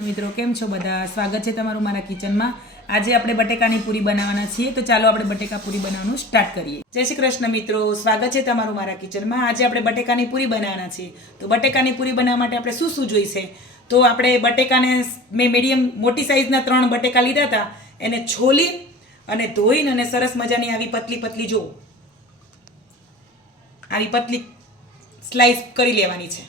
કૃષ્ણ મિત્રો, કેમ છો બધા? સ્વાગત છે તમારું મારા કિચનમાં. આજે આપણે બટેકાની પૂરી બનાવવાના છીએ, તો ચાલો આપણે બટેકા પૂરી બનાવવાનું સ્ટાર્ટ કરીએ. જય શ્રી કૃષ્ણ મિત્રો, સ્વાગત છે તમારું મારા કિચનમાં. આજે આપણે બટેકાની પૂરી બનાવવાના છીએ. તો બટેકાની પૂરી બનાવવા માટે આપણે શું શું જોઈશે? તો આપણે બટેકાને મેં મીડિયમ મોટી સાઈઝના 3 બટેકા લીધા હતા. એને છોલી અને ધોઈને અને સરસ મજાની આવી પતલી પતલી જો આવી પતલી સ્લાઈસ કરી લેવાની છે.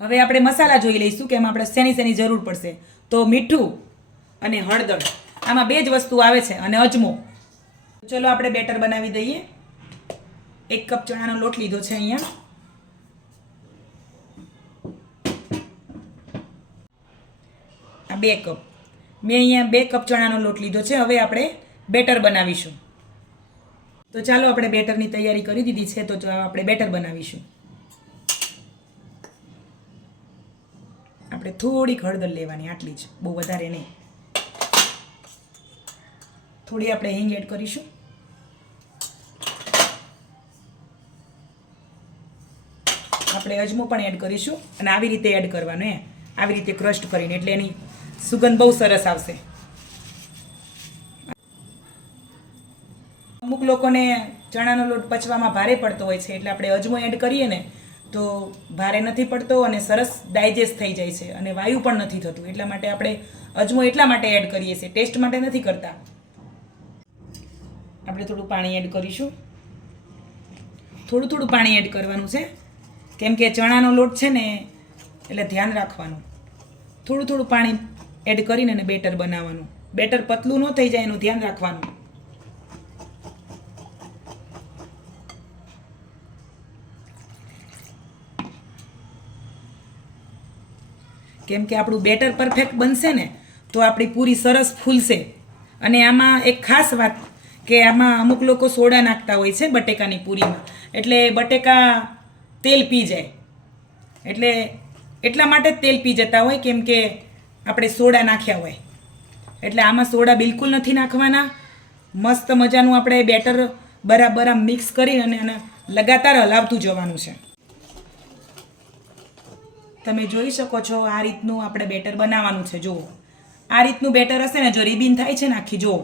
હવે આપણે મસાલા જોઈ લઈશું કે એમાં આપણે શેની જરૂર પડશે. તો મીઠું અને હળદર, આમાં 2 જ વસ્તુ આવે છે, અને અજમો. ચલો આપણે બેટર બનાવી દઈએ. 1 કપ ચણાનો લોટ લીધો છે અહીંયા. આ 2 કપ મેં અહીંયા 2 કપ ચણાનો લોટ લીધો છે. હવે આપણે બેટર બનાવીશું. તો ચાલો આપણે બેટરની તૈયારી કરી દીધી છે, તો આપણે બેટર બનાવીશું. આપણે થોડીક હળદર લેવાની, આટલી જ, બહુ વધારે નહીં. થોડી આપણે હિંગ એડ કરીશું. આપણે અજમો પણ એડ કરીશું, અને આવી રીતે એડ કરવાનો, આવી રીતે ક્રસ્ટ કરીને, એટલે એની સુગંધ બહુ સરસ આવશે. અમુક લોકોને ચણાનો લોટ પચવામાં ભારે પડતો હોય છે, એટલે આપણે અજમો એડ કરીએ ને તો ભારે નથી પડતો અને સરસ ડાયજેસ્ટ થઈ જાય છે, અને વાયુ પણ નથી થતું. એટલા માટે આપણે અજમો એટલા માટે એડ કરીએ છીએ, ટેસ્ટ માટે નથી કરતા. આપણે થોડું પાણી એડ કરીશું. થોડું પાણી એડ કરવાનું છે, કેમ કે ચણાનો લોટ છે ને, એટલે ધ્યાન રાખવાનું. થોડું પાણી એડ કરીને અને બેટર બનાવવાનું. બેટર પતલું ન થઈ જાય એનું ધ્યાન રાખવાનું. કેમ કે આપણું બેટર પરફેક્ટ બનશે ને તો આપણી પૂરી સરસ ફૂલશે. અને આમાં એક ખાસ વાત કે આમાં અમુક લોકો સોડા નાખતા હોય છે બટેકાની પૂરીમાં, એટલે બટેકા તેલ પી જાય. એટલે એટલા માટે જ તેલ પી જતા હોય, કેમ કે આપણે સોડા નાખ્યા હોય. એટલે આમાં સોડા બિલકુલ નથી નાખવાના. મસ્ત મજાનું આપણે બેટર બરાબર મિક્સ કરી અને લગાતાર હલાવતું જવાનું છે. તમે જોઈ શકો છો આ રીતનું આપણે બેટર બનાવવાનું છે. જુઓ, આ રીતનું બેટર હશે ને, જો રિબિન થાય છે ને આખી, જુઓ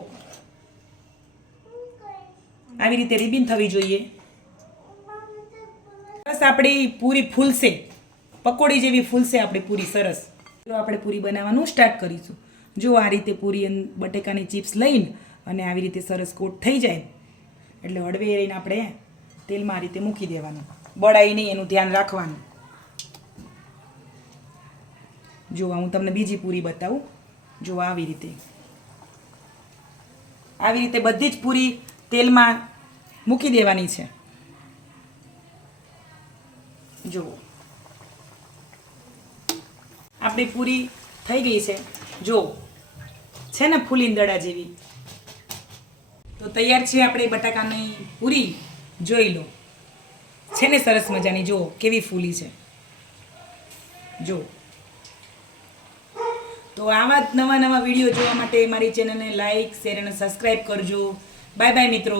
આવી રીતે રિબિન થવી જોઈએ. સરસ આપણી પૂરી ફૂલશે, પકોડી જેવી ફૂલશે આપણી પૂરી સરસ. તો આપણે પૂરી બનાવવાનું સ્ટાર્ટ કરીશું. જો આ રીતે પૂરી બટેકાની ચિપ્સ લઈને અને આવી રીતે સરસ કોટ થઈ જાય એટલે હળવે રહીને આપણે તેલમાં આ રીતે મૂકી દેવાનું. બળાઈ નહીં એનું ધ્યાન રાખવાનું. જો હું તમને બીજી પૂરી બતાવું. જો આવી રીતે બધી જ પૂરી તેલમાં મૂકી દેવાની છે. જુઓ આપણી પૂરી થઈ ગઈ છે. જો છે ને ફૂલીને દડા જેવી. તો તૈયાર છે આપણે બટાકાની પૂરી. જોઈ લો, છે ને સરસ મજાની. જુઓ કેવી ફૂલી છે. જો તો આવા જ નવા વિડીયો જોવા માટે મારી ચેનલને લાઈક, શેર અને સબસ્ક્રાઈબ કરજો. બાય બાય મિત્રો.